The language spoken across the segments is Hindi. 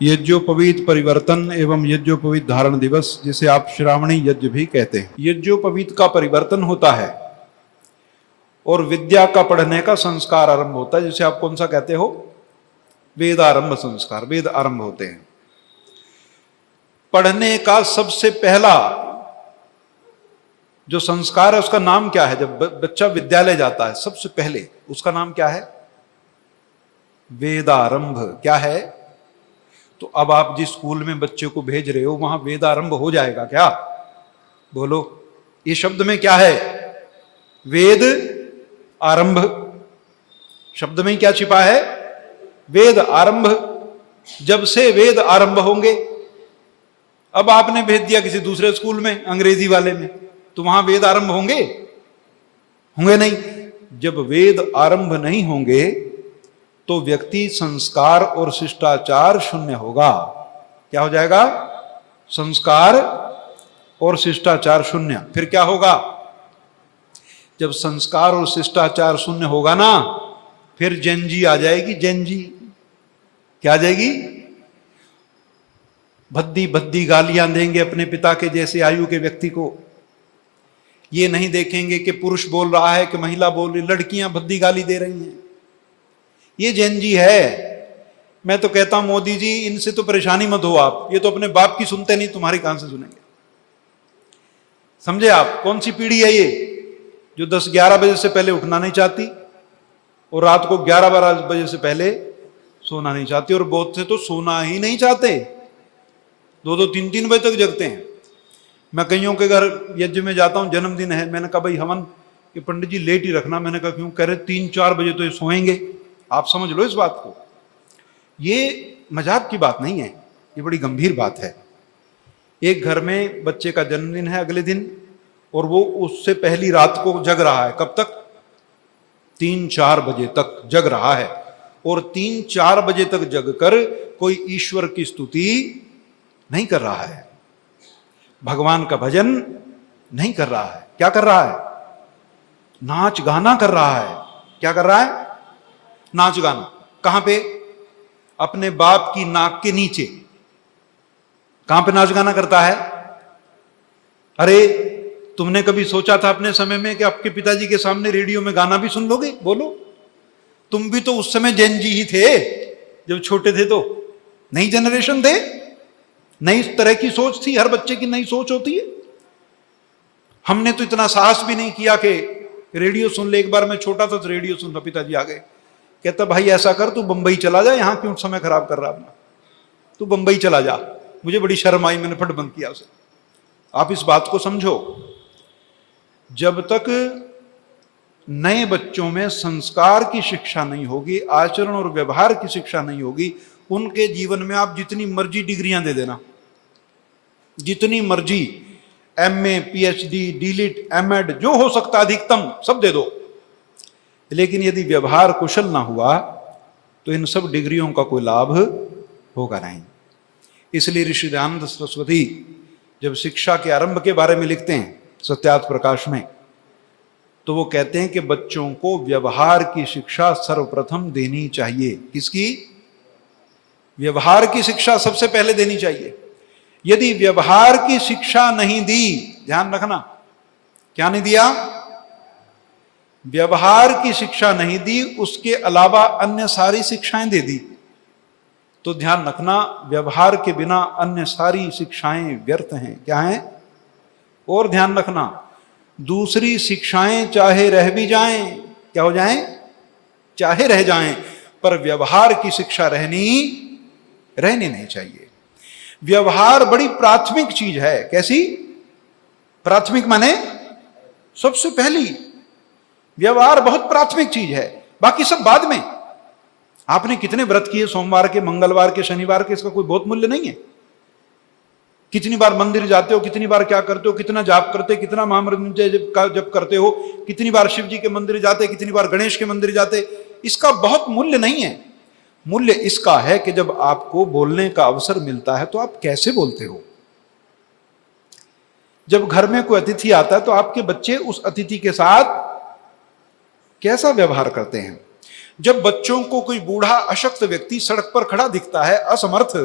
यज्ञोपवीत परिवर्तन एवं यज्ञोपवीत धारण दिवस, जिसे आप श्रावणी यज्ञ भी कहते हैं। यज्ञोपवीत का परिवर्तन होता है और विद्या का पढ़ने का संस्कार आरंभ होता है, जिसे आप कौन सा कहते हो? वेदारंभ संस्कार। वेद आरंभ होते हैं। पढ़ने का सबसे पहला जो संस्कार है उसका नाम क्या है? जब बच्चा विद्यालय जाता है सबसे पहले उसका नाम क्या है? वेदारंभ। क्या है? तो अब आप जिस स्कूल में बच्चे को भेज रहे हो वहां वेदारंभ हो जाएगा क्या? बोलो, ये शब्द में क्या है? वेद आरंभ। शब्द में क्या छिपा है? वेद आरंभ। जब से वेद आरंभ होंगे, अब आपने भेज दिया किसी दूसरे स्कूल में, अंग्रेजी वाले में, तो वहां वेद आरंभ होंगे? होंगे नहीं। जब वेद आरंभ नहीं होंगे तो व्यक्ति संस्कार और शिष्टाचार शून्य होगा। क्या हो जाएगा? संस्कार और शिष्टाचार शून्य। फिर क्या होगा? जब संस्कार और शिष्टाचार शून्य होगा ना, फिर जेनजी आ जाएगी। जेनजी क्या आ जाएगी? भद्दी भद्दी गालियां देंगे अपने पिता के जैसे आयु के व्यक्ति को। ये नहीं देखेंगे कि पुरुष बोल रहा है कि महिला बोल रही, लड़कियां भद्दी गाली दे रही हैं। ये जेनजी है। मैं तो कहता हूं मोदी जी, इनसे तो परेशानी मत हो आप, ये तो अपने बाप की सुनते नहीं, तुम्हारी कहां से सुनेंगे? समझे आप? कौन सी पीढ़ी है ये जो 10-11 बजे से पहले उठना नहीं चाहती और रात को 11-12 बजे से पहले सोना नहीं चाहती, और बहुत से तो सोना ही नहीं चाहते, 2-2, 3-3 बजे तक जगते हैं। मैं कईयों के घर यज्ञ में जाता हूं, जन्मदिन है, मैंने कहा भाई हवन कि पंडित जी लेट ही रखना। मैंने कहा क्यों? कह रहे 3-4 बजे तो ये सोएंगे। आप समझ लो इस बात को। ये मजाक की बात नहीं है, ये बड़ी गंभीर बात है। एक घर में बच्चे का जन्मदिन है अगले दिन, और वो उससे पहली रात को जग रहा है। कब तक? 3-4 बजे तक जग रहा है। और 3-4 बजे तक जगकर कोई ईश्वर की स्तुति नहीं कर रहा है, भगवान का भजन नहीं कर रहा है। क्या कर रहा है? नाच गाना कर रहा है। क्या कर रहा है? नाच गाना। कहां पे? अपने बाप की नाक के नीचे। कहां पे नाच गाना करता है? अरे तुमने कभी सोचा था अपने समय में कि आपके पिताजी के सामने रेडियो में गाना भी सुन लोगे? बोलो, तुम भी तो उस समय जेनजी ही थे जब छोटे थे। तो नई जनरेशन थे, नई तरह की सोच थी। हर बच्चे की नई सोच होती है। हमने तो इतना साहस भी नहीं किया कि रेडियो सुन ले। एक बार मैं छोटा था तो रेडियो सुन रहा, पिताजी आ गए, कहता भाई ऐसा कर, तू बंबई चला जा, यहां क्यों समय खराब कर रहा अपना, तू बंबई चला जा। मुझे बड़ी शर्म आई, मैंने फट बंद किया उसे। आप इस बात को समझो, जब तक नए बच्चों में संस्कार की शिक्षा नहीं होगी, आचरण और व्यवहार की शिक्षा नहीं होगी, उनके जीवन में आप जितनी मर्जी डिग्रियां दे देना, जितनी मर्जी एमए, पीएचडी, डीलिट, एमएड, जो हो सकता अधिकतम सब दे दो, लेकिन यदि व्यवहार कुशल ना हुआ तो इन सब डिग्रियों का कोई लाभ होगा नहीं। इसलिए ऋषि दयानंद सरस्वती जब शिक्षा के आरंभ के बारे में लिखते हैं सत्यार्थ प्रकाश में, तो वो कहते हैं कि बच्चों को व्यवहार की शिक्षा सर्वप्रथम देनी चाहिए। किसकी? व्यवहार की शिक्षा सबसे पहले देनी चाहिए। यदि व्यवहार की शिक्षा नहीं दी, ध्यान रखना, क्या नहीं दिया? व्यवहार की शिक्षा नहीं दी, उसके अलावा अन्य सारी शिक्षाएं दे दी, तो ध्यान रखना व्यवहार के बिना अन्य सारी शिक्षाएं व्यर्थ हैं। क्या हैं? और ध्यान रखना, दूसरी शिक्षाएं चाहे रह भी जाएं, क्या हो जाएं? चाहे रह जाएं, पर व्यवहार की शिक्षा रहनी नहीं चाहिए। व्यवहार बड़ी प्राथमिक चीज है। कैसी? प्राथमिक माने सबसे पहली। व्यवहार बहुत प्राथमिक चीज है, बाकी सब बाद में। आपने कितने व्रत किए, सोमवार के, मंगलवार के, शनिवार के, इसका कोई बहुत मूल्य नहीं है। कितनी बार मंदिर जाते हो, कितनी बार क्या करते हो, कितना जाप करते हो, कितना महामृत्युंजय जप करते हो, कितनी बार शिव जी के मंदिर जाते, कितनी बार गणेश के मंदिर जाते, इसका बहुत मूल्य नहीं है। मूल्य इसका है कि जब आपको बोलने का अवसर मिलता है तो आप कैसे बोलते हो। जब घर में कोई अतिथि आता है तो आपके बच्चे उस अतिथि के साथ कैसा व्यवहार करते हैं। जब बच्चों को कोई बूढ़ा अशक्त व्यक्ति सड़क पर खड़ा दिखता है असमर्थ,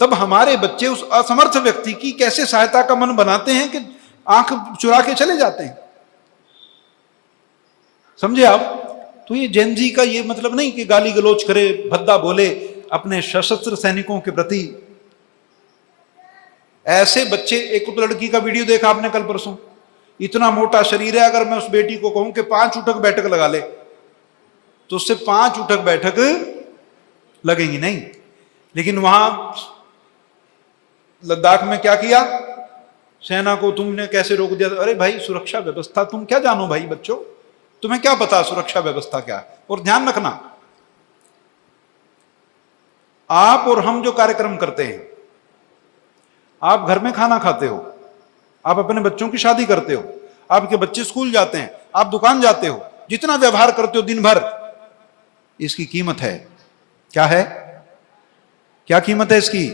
तब हमारे बच्चे उस असमर्थ व्यक्ति की कैसे सहायता का मन बनाते हैं कि आंख चुरा के चले जाते हैं। समझे आप? तो ये जेन जी का ये मतलब नहीं कि गाली गलोच करे, भद्दा बोले अपने सशस्त्र सैनिकों के प्रति। ऐसे बच्चे, एक तो लड़की का वीडियो देखा आपने कल परसों, इतना मोटा शरीर है, अगर मैं उस बेटी को कहूं कि 5 उठक बैठक लगा ले तो उससे 5 उठक बैठक लगेंगी नहीं। लेकिन वहां लद्दाख में क्या किया, सेना को तुमने कैसे रोक दिया? अरे भाई सुरक्षा व्यवस्था तुम क्या जानो भाई, बच्चों तुम्हें क्या पता सुरक्षा व्यवस्था क्या है? और ध्यान रखना, आप और हम जो कार्यक्रम करते हैं, आप घर में खाना खाते हो, आप अपने बच्चों की शादी करते हो, आपके बच्चे स्कूल जाते हैं, आप दुकान जाते हो, जितना व्यवहार करते हो दिन भर, इसकी कीमत है। क्या है? क्या कीमत है इसकी?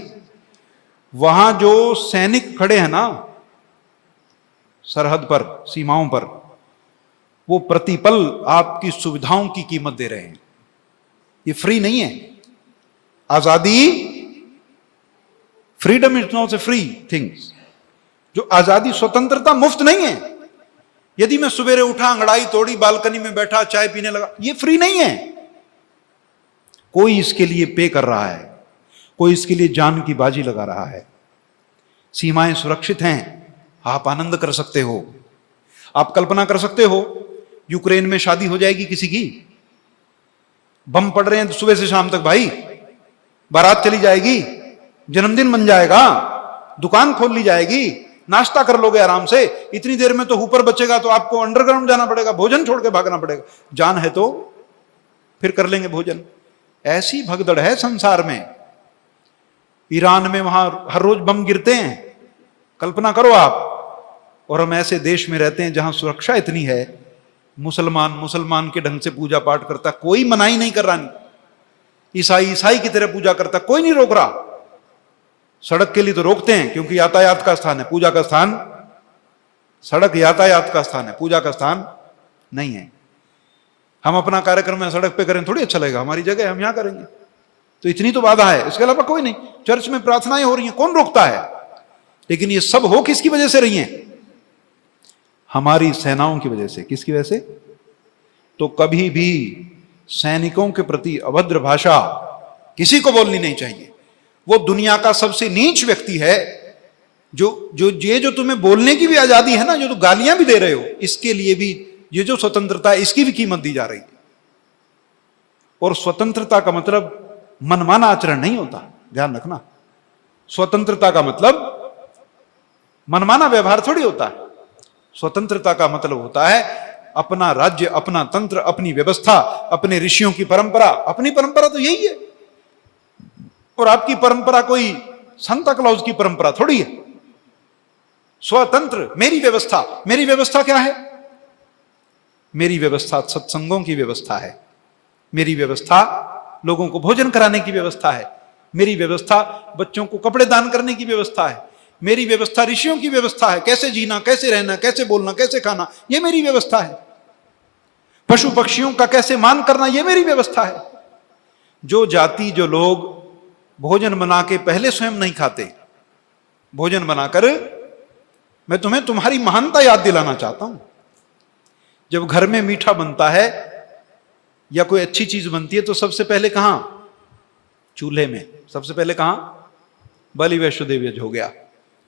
वहां जो सैनिक खड़े हैं ना सरहद पर, सीमाओं पर, वो प्रतिपल आपकी सुविधाओं की कीमत दे रहे हैं। ये फ्री नहीं है। आजादी, freedom is not a free things. जो आजादी, स्वतंत्रता मुफ्त नहीं है। यदि मैं सवेरे उठा, अंगड़ाई तोड़ी, बालकनी में बैठा, चाय पीने लगा, ये फ्री नहीं है। कोई इसके लिए पे कर रहा है, कोई इसके लिए जान की बाजी लगा रहा है। सीमाएं सुरक्षित हैं, आप आनंद कर सकते हो। आप कल्पना कर सकते हो यूक्रेन में शादी हो जाएगी किसी की, बम पड़ रहे हैं सुबह से शाम तक भाई, बारात चली जाएगी, जन्मदिन बन जाएगा, दुकान खोल ली जाएगी, नाश्ता कर लोगे आराम से। इतनी देर में तो ऊपर बचेगा तो आपको अंडरग्राउंड जाना पड़ेगा, भोजन छोड़ के भागना पड़ेगा। जान है तो फिर कर लेंगे भोजन। ऐसी भगदड़ है संसार में। ईरान में वहां हर रोज बम गिरते हैं, कल्पना करो आप। और हम ऐसे देश में रहते हैं जहां सुरक्षा इतनी है, मुसलमान के ढंग से पूजा पाठ करता, कोई मनाही नहीं कर रहा, नहीं। ईसाई की तरह पूजा करता, कोई नहीं रोक रहा। सड़क के लिए तो रोकते हैं क्योंकि यातायात का स्थान है, पूजा का स्थान, सड़क यातायात का स्थान है, पूजा का स्थान नहीं है। हम अपना कार्यक्रम सड़क पे करें थोड़ी अच्छा लगेगा, हमारी जगह हम यहां करेंगे। तो इतनी तो बाधा है, इसके अलावा कोई नहीं। चर्च में प्रार्थनाएं हो रही हैं, कौन रोकता है? लेकिन ये सब हो किसकी वजह से रही हैं? हमारी सेनाओं की वजह से। किसकी वजह से? तो कभी भी सैनिकों के प्रति अभद्र भाषा किसी को बोलनी नहीं चाहिए। वो दुनिया का सबसे नीच व्यक्ति है जो तुम्हें बोलने की भी आजादी है ना, जो तो गालियां भी दे रहे हो, इसके लिए भी ये जो स्वतंत्रता है इसकी भी कीमत दी जा रही है। और स्वतंत्रता का मतलब मनमाना आचरण नहीं होता, ध्यान रखना। स्वतंत्रता का मतलब मनमाना व्यवहार थोड़ी होता है। स्वतंत्रता का मतलब होता है अपना राज्य, अपना तंत्र, अपनी व्यवस्था, अपने ऋषियों की परंपरा। अपनी परंपरा तो यही है। और आपकी परंपरा कोई सांता क्लॉज की परंपरा थोड़ी है। स्वतंत्र, मेरी व्यवस्था। मेरी व्यवस्था क्या है? मेरी व्यवस्था सत्संगों की व्यवस्था है। मेरी व्यवस्था लोगों को भोजन कराने की व्यवस्था है। मेरी व्यवस्था बच्चों को कपड़े दान करने की व्यवस्था है। मेरी व्यवस्था ऋषियों की व्यवस्था है, कैसे जीना, कैसे रहना, कैसे बोलना, कैसे खाना, यह मेरी व्यवस्था है। पशु पक्षियों का कैसे मान करना, यह मेरी व्यवस्था है। जो जाति, जो लोग भोजन बना के पहले स्वयं नहीं खाते, भोजन बनाकर, मैं तुम्हें तुम्हारी महानता याद दिलाना चाहता हूं। जब घर में मीठा बनता है या कोई अच्छी चीज बनती है तो सबसे पहले कहां? चूल्हे में। सबसे पहले कहां? बलि वैष्णोदेवी हो गया।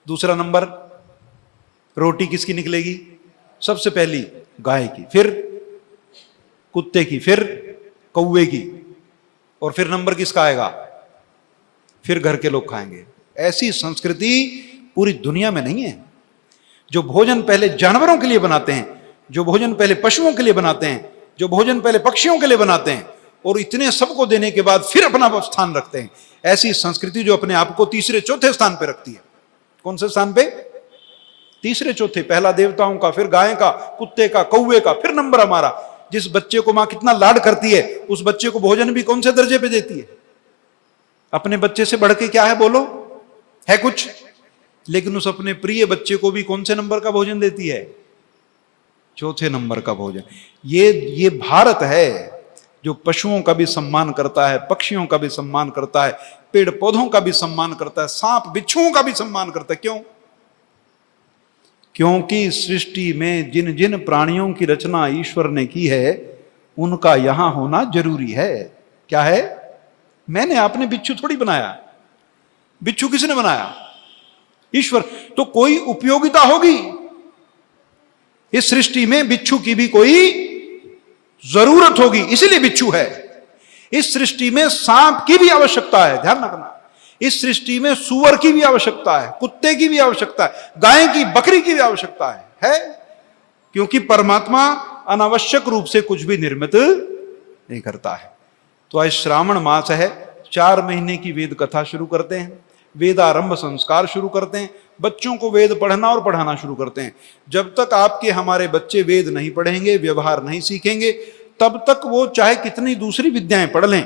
दूसरा नंबर रोटी किसकी निकलेगी? सबसे पहली गाय की, फिर कुत्ते की, फिर कौवे की, और फिर नंबर किसका आएगा? फिर घर के लोग खाएंगे। ऐसी संस्कृति पूरी दुनिया में नहीं है। जो भोजन पहले जानवरों के लिए बनाते हैं, जो भोजन पहले पशुओं के लिए बनाते हैं, जो भोजन पहले पक्षियों के लिए बनाते हैं, और इतने सबको देने के बाद फिर अपना स्थान रखते हैं, ऐसी संस्कृति जो अपने आप को तीसरे चौथे स्थान पे रखती है। कौन से स्थान पे? तीसरे चौथे। पहला देवताओं का, फिर गाय का, कुत्ते का, कौवे का, फिर नंबर हमारा। जिस बच्चे को मां कितना लाड करती है, उस बच्चे को भोजन भी कौन से दर्जे पे देती है? अपने बच्चे से बढ़ के क्या है बोलो? है कुछ? लेकिन उस अपने प्रिय बच्चे को भी कौन से नंबर का भोजन देती है? चौथे नंबर का भोजन। ये भारत है। जो पशुओं का भी सम्मान करता है, पक्षियों का भी सम्मान करता है, पेड़ पौधों का भी सम्मान करता है, सांप बिच्छुओं का भी सम्मान करता है। क्यों? क्योंकि सृष्टि में जिन जिन प्राणियों की रचना ईश्वर ने की है उनका यहां होना जरूरी है। क्या है? मैंने आपने बिच्छू थोड़ी बनाया, बिच्छू किसने बनाया? ईश्वर। तो कोई उपयोगिता होगी इस सृष्टि में, बिच्छू की भी कोई जरूरत होगी, इसलिए बिच्छू है। इस सृष्टि में सांप की भी आवश्यकता है, ध्यान रखना। इस सृष्टि में सूअर की भी आवश्यकता है, कुत्ते की भी आवश्यकता है, गाय की, बकरी की भी आवश्यकता है? क्योंकि परमात्मा अनावश्यक रूप से कुछ भी निर्मित नहीं करता है। तो आज श्रावण मास है, 4 महीने की वेद कथा शुरू करते हैं, वेदारंभ संस्कार शुरू करते हैं, बच्चों को वेद पढ़ना और पढ़ाना शुरू करते हैं। जब तक आपके हमारे बच्चे वेद नहीं पढ़ेंगे, व्यवहार नहीं सीखेंगे, तब तक वो चाहे कितनी दूसरी विद्याएं पढ़ लें,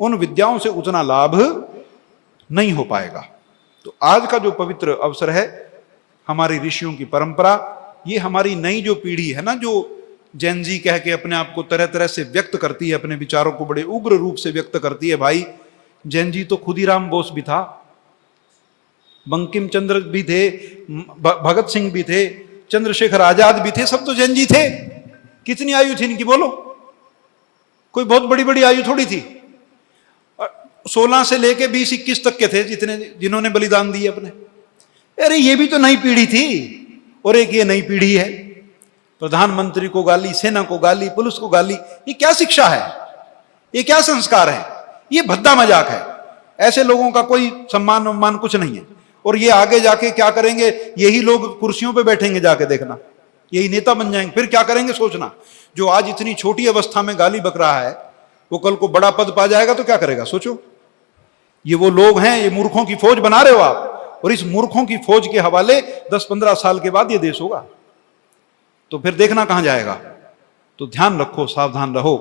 उन विद्याओं से उतना लाभ नहीं हो पाएगा। तो आज का जो पवित्र अवसर है, हमारी ऋषियों की परंपरा, ये हमारी नई जो पीढ़ी है ना, जो जैन जी कह के अपने आप को तरह तरह से व्यक्त करती है, अपने विचारों को बड़े उग्र रूप से व्यक्त करती है। भाई, जैन जी तो खुदीराम बोस भी था, बंकिम चंद्र भी थे, भगत सिंह भी थे, चंद्रशेखर आजाद भी थे, सब तो जैन जी थे। कितनी आयु थी इनकी बोलो? कोई बहुत बड़ी बड़ी आयु थोड़ी थी। 16 से लेके 20-21 तक के थे जिन्होंने बलिदान दिए अपने। अरे ये भी तो नई पीढ़ी थी, और एक ये नई पीढ़ी है, प्रधानमंत्री को गाली, सेना को गाली, पुलिस को गाली। ये क्या शिक्षा है? ये क्या संस्कार है? ये भद्दा मजाक है। ऐसे लोगों का कोई सम्मान उम्मान कुछ नहीं है। और ये आगे जाके क्या करेंगे? यही लोग कुर्सियों पे बैठेंगे, जाके देखना, यही नेता बन जाएंगे। फिर क्या करेंगे सोचना। जो आज इतनी छोटी अवस्था में गाली बक रहा है, वो कल को बड़ा पद पा जाएगा तो क्या करेगा? सोचो। ये वो लोग हैं, ये मूर्खों की फौज बना रहे हो आप, और इस मूर्खों की फौज के हवाले 10-15 साल के बाद ये देश होगा, तो फिर देखना कहां जाएगा। तो ध्यान रखो, सावधान रहो,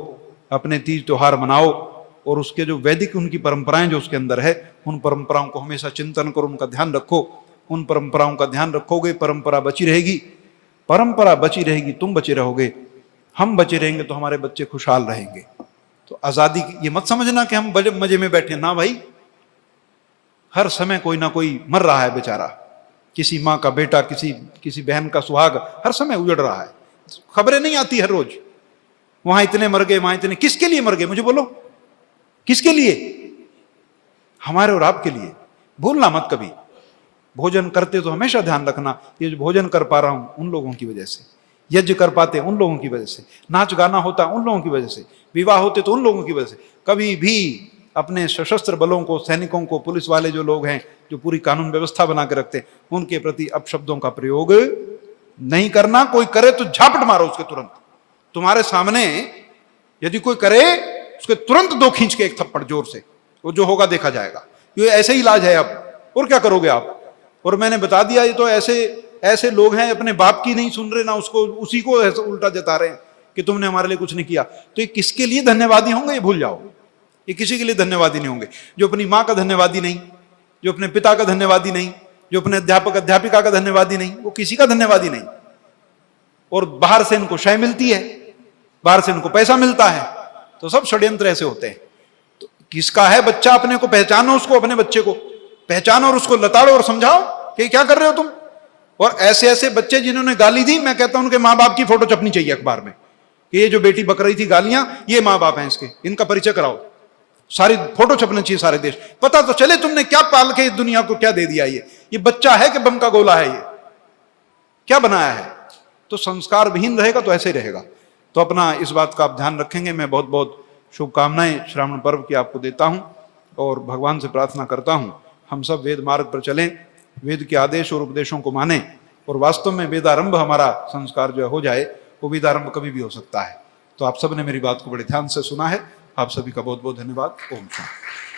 अपने तीज त्योहार मनाओ, और उसके जो वैदिक उनकी परंपराएं जो उसके अंदर है, उन परंपराओं को हमेशा चिंतन करो, उनका ध्यान रखो। उन परंपराओं का ध्यान रखोगे, परंपरा बची रहेगी, परंपरा बची रहेगी, तुम बचे रहोगे, हम बचे रहेंगे, तो हमारे बच्चे खुशहाल रहेंगे। तो आजादी ये मत समझना कि हम मजे में बैठे ना भाई, हर समय कोई ना कोई मर रहा है बेचारा, किसी माँ का बेटा, किसी बहन का सुहाग हर समय उजड़ रहा है, खबरें नहीं आती हर रोज, वहां इतने मर गए, वहां इतने। किसके लिए मर गए मुझे बोलो? किसके लिए? हमारे और आपके लिए। भूलना मत कभी। भोजन करते तो हमेशा ध्यान रखना, ये जो भोजन कर पा रहा हूं उन लोगों की वजह से, यज्ञ कर पाते उन लोगों की वजह से, नाच गाना होता उन लोगों की वजह से, विवाह होते तो उन लोगों की वजह से। कभी भी अपने सशस्त्र बलों को, सैनिकों को, पुलिस वाले जो लोग हैं, जो पूरी कानून व्यवस्था बना के रखते हैं, उनके प्रति अपशब्दों का प्रयोग नहीं करना। कोई करे तो झापट मारो उसके तुरंत। तुम्हारे सामने यदि कोई करे, उसके तुरंत 2 खींच के 1 थप्पड़ जोर से, वो जो होगा देखा जाएगा। ये ऐसे ही इलाज है अब, और क्या करोगे आप? और मैंने बता दिया, ये तो ऐसे लोग हैं, अपने बाप की नहीं सुन रहे ना, उसको, उसी को ऐसा उल्टा जता रहे हैं कि तुमने हमारे लिए कुछ नहीं किया। तो ये किसके लिए धन्यवादी होंगे ये भूल जाओ। ये किसी के लिए धन्यवादी नहीं होंगे। जो अपनी माँ का धन्यवादी नहीं, जो अपने पिता का धन्यवादी नहीं, जो अपने अध्यापक अध्यापिका का धन्यवादी नहीं, वो किसी का धन्यवादी नहीं। और बाहर से इनको शय मिलती है, बाहर से इनको पैसा मिलता है, तो सब षड्यंत्र ऐसे होते हैं। तो किसका है बच्चा, अपने को पहचानो, उसको, अपने बच्चे को पहचानो और उसको लताड़ो और समझाओ कि क्या कर रहे हो तुम। और ऐसे ऐसे बच्चे जिन्होंने गाली दी, मैं कहता हूं उनके माँ बाप की फोटो छपनी चाहिए अखबार में कि ये जो बेटी बक रही थी गालियां, ये माँ बाप हैं इसके, इनका परिचय कराओ। सारी फोटो छपना चाहिए सारे देश, पता तो चले तुमने क्या पाल के दुनिया को क्या दे दिया। ये बच्चा है कि बम का गोला है, ये क्या बनाया है। तो संस्कार विहीन रहेगा तो ऐसे ही रहेगा। तो अपना इस बात का आप ध्यान रखेंगे। मैं बहुत बहुत शुभकामनाएं श्रावण पर्व की आपको देता हूं, और भगवान से प्रार्थना करता हूं हम सब वेद मार्ग पर चलें, वेद के आदेश और उपदेशों को माने, और वास्तव में वेदारंभ हमारा संस्कार जो हो जाए, वो वेदारंभ कभी भी हो सकता है। तो आप सब ने मेरी बात को बड़े ध्यान से सुना है। आप सभी का बहुत बहुत धन्यवाद। ओम शांति।